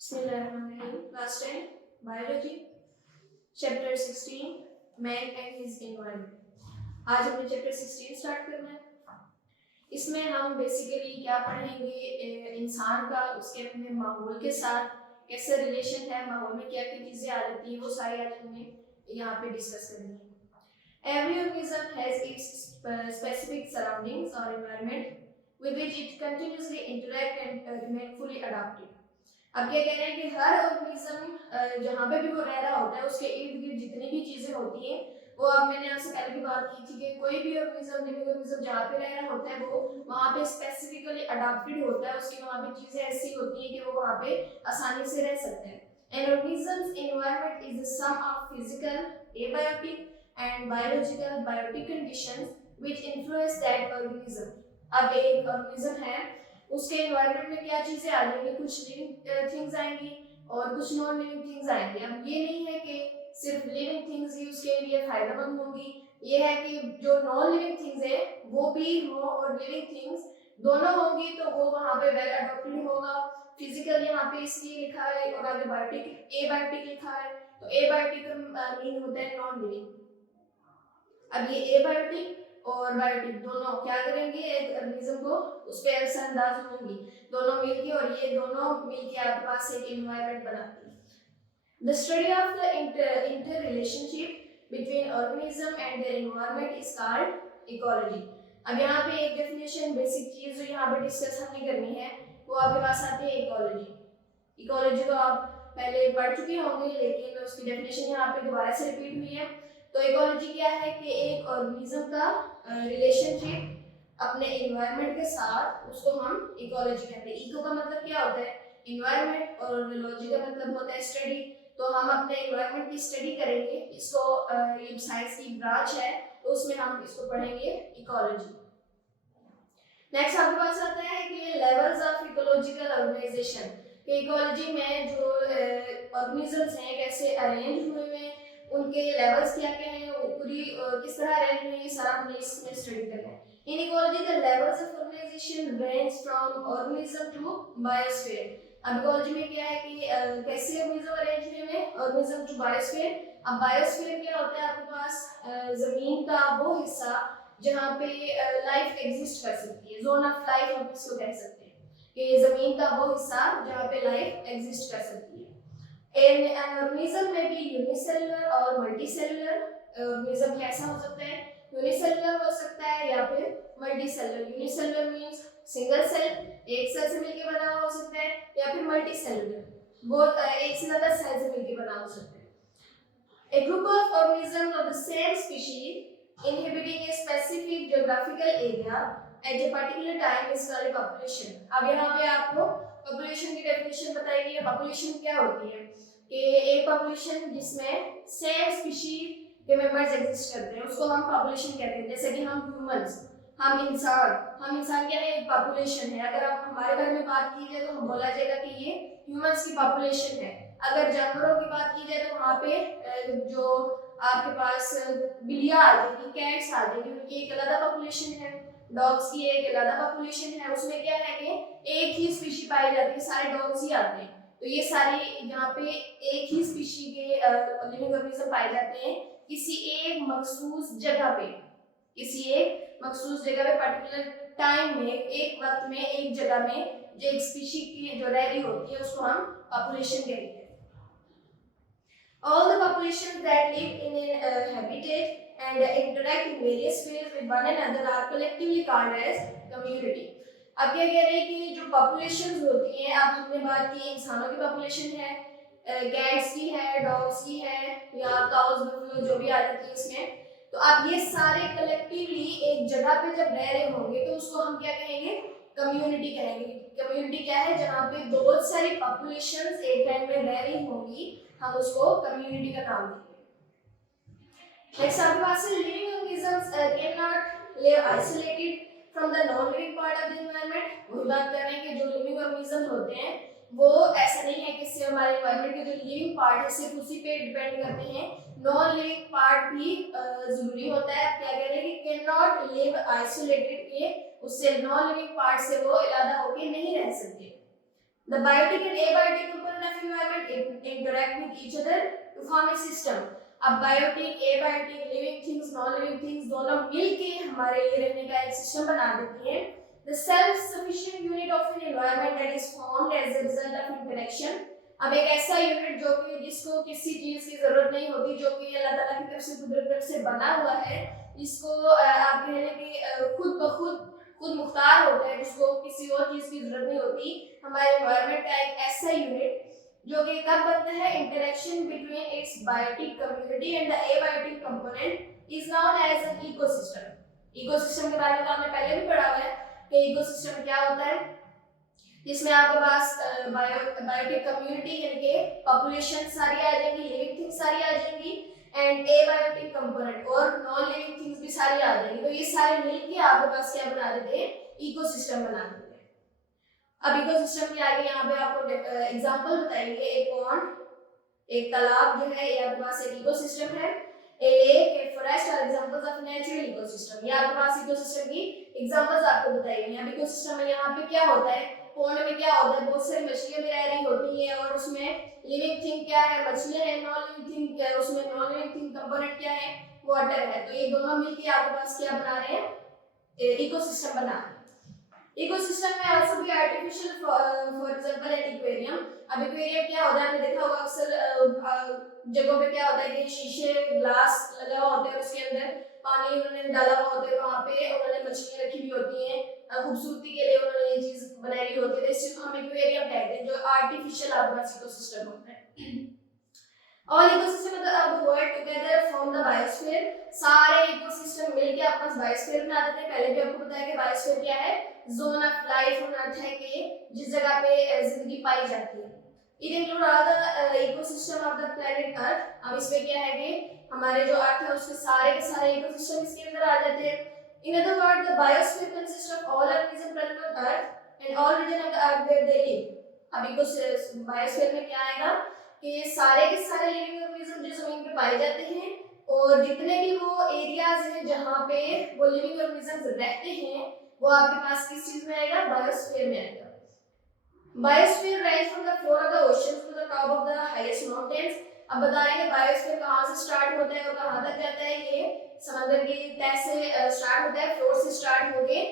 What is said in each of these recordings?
Bismillahirrahmanirrahim. Class 10 Biology Chapter 16 Man and His Environment. आज हमने chapter 16 start करना है। इसमें हम बेसिकली क्या पढ़ेंगे, इंसान का उसके अपने माहौल के साथ कैसे रिलेशन है, माहौल में क्या क्या चीज़ें आ जाती हैं, वो सारी आज हमें यहाँ पे डिस्कस करनी है। Every organism has its specific surroundings or environment with which it continuously interact and remain fully adapted. अब क्या कह रहे हैं कि हर ऑर्गेनिज्म जहाँ पे भी वो रह रहा होता है उसके इर्द गिर्द जितनी भी चीजें होती हैं वो, अब मैंने आपसे पहले भी बात की थी कि कोई भी ऑर्गेनिज्म लिविंग ऑर्गेनिज्म जहाँ पे रह रहा होता है वो वहाँ पे स्पेसिफिकली अडॉप्टेड होता है, उसकी वहाँ पे चीजें ऐसी होती हैं कि वो वहाँ पे आसानी से रह सकते हैं। An organism's environment is the sum of physical, abiotic and biological biotic conditions which influence that organism. अब एक ऑर्गेनिज्म है, उसके एनवायरनमेंट में क्या चीजें आ जाएंगी, कुछ लिविंग थिंग्स आएंगी और कुछ नॉन लिविंग थिंग्स आएंगी। अब ये नहीं है कि सिर्फ लिविंग थिंग्स ही उसके लिए फायदेमंद होंगी, ये है कि जो नॉन लिविंग थिंग्स है वो भी हो और लिविंग थिंग्स दोनों होंगी तो वो वहां पे वेल अडॉप्टेड होगा। फिजिकल यहाँ पे इसलिए लिखा है और आगे बायोटिक एबायोटिक लिखा है, तो एबायोटिक का मीन होता है नॉन लिविंग। अब ये एबायोटिक और बायोटिक दोनों क्या करेंगे, एक ऑर्गेनिज्म को उस पे असरअंदाज होंगी दोनों मिलके, और ये दोनों मिलके आपके पास एक एनवायरनमेंट बनाती है। The study of the interrelationship between organism and their environment is called ecology. अब यहाँ पे एक डेफिनेशन बेसिक चीज जो यहाँ पे डिस्कस हमने करनी है वो आपके पास आती है इकोलॉजी। इकोलॉजी तो आप पहले पढ़ चुके होंगे लेकिन उसकी डेफिनेशन यहाँ पे दोबारा से रिपीट हुई है। तो इकोलॉजी क्या है कि एक ऑर्गेनिज्म का रिलेशनशिप अपने एनवायरनमेंट के साथ, उसको हम इकोलॉजी कहते हैं। इको का मतलब क्या होता है, एनवायरनमेंट, और लॉजी का मतलब होता है स्टडी। तो हम अपने एनवायरनमेंट की स्टडी करेंगे, इसको ये साइंस की ब्रांच है तो उसमें हम इसको पढ़ेंगे इकोलॉजी। नेक्स्ट आपके पास आता है कि लेवल्स ऑफ इकोलॉजिकल ऑर्गेनाइजेशन। कि इकोलॉजी में जो ऑर्गेनिजम्स हैं कैसे अरेंज हुए हैं, उनके लेवल्स क्या क्या हैं, पूरी किस तरह अरेंज हुए हैं, ये सारा हमने इसमें स्टडी करना है। In ecology the levels of organisation range from organism to biosphere. अब इकोलॉजी में क्या है कि कैसे ऑर्गेनिज्म अरेंज हुए हैं, ऑर्गेनिज्म टू बायोस्फीयर। अब बायोस्फीयर क्या होता है, आपके पास जमीन का वो हिस्सा जहाँ पे लाइफ एग्जिस्ट कर सकती है, जोन ऑफ लाइफ हम इसको कह सकते हैं कि जमीन का वो हिस्सा जहाँ पे लाइफ एग्जिस्ट कर सकती है। an organism may be unicellular और multicellular। organism कैसा हो सकता है, यूनिसेलुलर हो सकता है या फिर multicellular. Unicellular means single cell, एक सेल से मिलकर बना हुआ हो सकता है, या फिर मल्टीसेलुलर, वो एक से ज्यादा सेल से मिलकर बना हो सकता है। A group of organisms of the same species inhabiting a specific geographical area at a particular time is called population. अब यहाँ पे आपको पॉपुलेशन की डेफिनेशन बताएगी। पॉपुलेशन क्या होती है कि एक पॉपुलेशन जिसमें सेम स्पीशीज के मेंबर्स एग्जिस्ट करते हैं उसको हम पॉपुलेशन कहते हैं। जैसे कि हम ह्यूमंस, हम इंसान क्या है, एक पॉपुलेशन है। अगर आप हमारे बारे में बात की जाए तो बोला जाएगा कि ये ह्यूमंस की पॉपुलेशन है। अगर जानवरों की बात की जाए तो वहाँ पे जो आपके पास बिल्लियाँ आ जाएगी, कैट्स आ जाएगी, उनकी एक अलग पॉपुलेशन है। डॉग्स की एक अलग पॉपुलेशन है, उसमें क्या है कि एक ही स्पीशी पाई जाती है, सारे डॉग्स ही आते हैं। तो ये सारी जहाँ पे एक ही स्पीशी के लिविंग ऑर्गेनिज्म पाए जाते हैं किसी एक मखसूस जगह पे, किसी एक मखसूस जगह पे पर्टिकुलर टाइम में, एक वक्त में, एक जगह में जो एक स्पीशी की जो रह रही होती है उसको हम पॉपुलेशन कहते हैं। All the populations that live in a habitat and interact in various ways with one another are collectively called as community. अब क्या कह रहे हैं कि जो पॉपुलेशंस होती हैं, अब हमने बात की इंसानों की पॉपुलेशन है, कैट्स की है, डॉग्स की है, या काउज बफलो जो भी आ जाती है इसमें। तो अब ये सारे कलेक्टिवली एक जगह पे जब रह रहे होंगे तो उसको हम क्या कहेंगे, कम्युनिटी कहेंगे। कम्युनिटी क्या है, जहाँ पे बहुत सारी पॉपुलेशंस एक टाइम में रह रही होंगी, हम उसको कम्युनिटी का नाम देंगे। नेक्स्ट आपके पास है living organisms can not live isolated from the non living part of the environment. वो बात कर रहे हैं कि जो लिविंग ऑर्गेनिजम्स होते हैं वो ऐसा नहीं है कि सिर्फ हमारे एनवायरनमेंट के जो लिविंग पार्ट है सिर्फ उसी पे डिपेंड करते हैं, नॉन लिविंग पार्ट भी जरूरी होता है। क्या कह रहे हैं कि कैन नॉट लिव आइसोलेटेड, के उससे नॉन लिविंग पार्ट से वो अलग होकर नहीं रह सकते। The biotic and abiotic component of environment interact with each other to form a system. अब biotic, abiotic, living things, non living things दोनों मिलके हमारे लिए रहने का एक सिस्टम बना देती हैं. The self-sufficient unit of an environment that is formed as a result of interaction. अब एक ऐसा यूनिट जो कि जिसको किसी चीज की जरूरत नहीं होती, जो कि अल्लाह ताला की तरफ से कुदरत की तरफ से बना हुआ है, इसको आप कह लें कि खुद ब खुद मुख्तार होता है, जिसको किसी और चीज की जरूरत नहीं होती. हमारे एनवायरनमेंट का एक ऐसा यूनिट जो कि कब बनता है, interaction between its biotic community and the abiotic component is known as an ecosystem. Ecosystem के बारे में तो आपने पहले भी पढ़ा हुआ है कि इकोसिस्टम क्या होता है, जिसमें आपके पास बायोटिक कम्युनिटी यानी कि पॉपुलेशन सारी आ जाएंगी, लिविंग थिंग्स सारी आ जाएंगी, एंड एबायोटिक कंपोनेंट और नॉन लिविंग थिंग्स भी सारी आ जाएंगी. तो ये सारे मिलके आपके पास क्या बना देते हैं, इकोसिस्टम बना देते हैं. अब इकोसिस्टम के आगे यहाँ पे आपको एग्जांपल बताएंगे. एक पॉन्ड, एक तालाब जो है, ये आपके पास एक इकोसिस्टम है. A lake, a forest are examples of natural ecosystem. ये आपके पास इकोसिस्टम की एग्जांपल्स आपको बताएंगे. अब इकोसिस्टम में यहाँ पे क्या होता है, पॉन्ड में क्या होता है, बहुत सारी मछलियां भी रह रही होती हैं और उसमें लिविंग थिंग क्या है, मछलियां हैं. नॉन लिविंग थिंग क्या है, उसमें नॉन लिविंग थिंग कंपोनेंट क्या है, वाटर है. तो ये दोनों मिलके आपके पास क्या बना रहे हैं, इकोसिस्टम बना रहे हैं. इकोसिस्टम में आल्सो भी artificial, for example an aquarium. अब एक्वेरियम क्या होता है, आपने देखा होगा अक्सर जगहों पे क्या होता है कि शीशे, ग्लास लगा हुआ होता है, उसके अंदर पानी उन्होंने डाला हुआ होता है, वहां पे उन्होंने मछलियां रखी हुई होती हैं, खूबसूरती के लिए उन्होंने ये चीज बनाई हुई होती है. तो इसे हम एक्वेरियम कहते हैं, जो आर्टिफिशियल आपके पास इकोसिस्टम होता है. All ecosystem of the world together form the biosphere. सारे इकोसिस्टम मिलके आपके पास बायोस्फीयर बना देते हैं. पहले भी आपको बताया कि बायोस्फीयर क्या है, zone of life on earth है कि जिस जगह पे जिंदगी पाई जाती है. It includes all the ecosystem of the planet Earth. अब इसमें क्या है कि हमारे जो अर्थ है उसके सारे के सारे इकोसिस्टम इसके अंदर आ जाते हैं. In other words, the biosphere consists of all organisms present on Earth and all regions of the Earth where they live. अब बायोस्फीयर में क्या आएगा कि सारे के सारे लिविंग ऑर्गेनिज्म जो जमीन पे पाए जाते हैं और जितने भी वो एरियाज हैं जहाँ पे वो लिविंग ऑर्गेनिज्म रहते हैं, वो आपके पास किस चीज में आएगा, बायोस्फीयर में आएगा. Biosphere rise from the floor of the ocean to the top of the highest mountains. अब बताएंगे बायोस्फीयर कहाँ से स्टार्ट होता है और कहाँ तक जाता है. ये समंदर की तह से स्टार्ट होता है, फ्लोर से स्टार्ट होके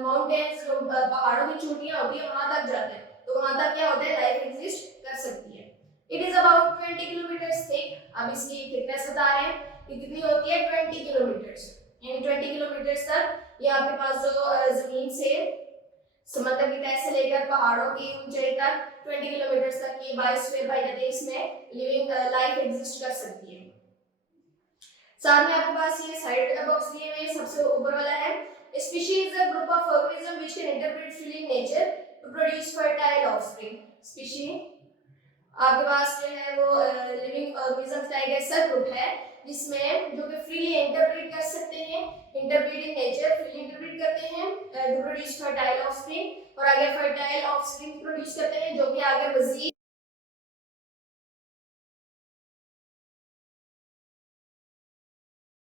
माउंटेन्स, पहाड़ों की चोटियां होती है, वहां तक जाता है. तो वहां तक क्या होता है, लाइफ एग्जिस्ट कर सकती है. It is about 20 kilometers thick. अब इसकी थिकनेस बता रहे हैं कि कितनी होती है, 20 किलोमीटर्स. यानी 20 किलोमीटर्स तक ये आपके पास जो जमीन से समंदर की तह से लेकर पहाड़ों की ऊंचाई तक 20 किलोमीटर्स तक ये बायोस्फीयर पाई जाती है. इसमें लिविंग लाइफ एग्जिस्ट कर सकती है. साथ में आपके पास ये साइड बॉक्स दिए हुए हैं. सबसे ऊपर वाला है, species is a group of organism which can interpret freely nature to produce fertile offspring. Species आपके पास जो है वो लिविंग ऑर्गेनिज्म्स का एक ऐसा ग्रुप है जिसमें जो कि फ्रीली इंटरप्रेट कर सकते हैं, इंटरप्रेटिंग नेचर, फ्रीली इंटरप्रेट करते हैं टू प्रोड्यूस फर्टाइल ऑफस्प्रिंग, और आगे फर्टाइल ऑफस्प्रिंग प्रोड्यूस करते हैं जो कि आगे मजीद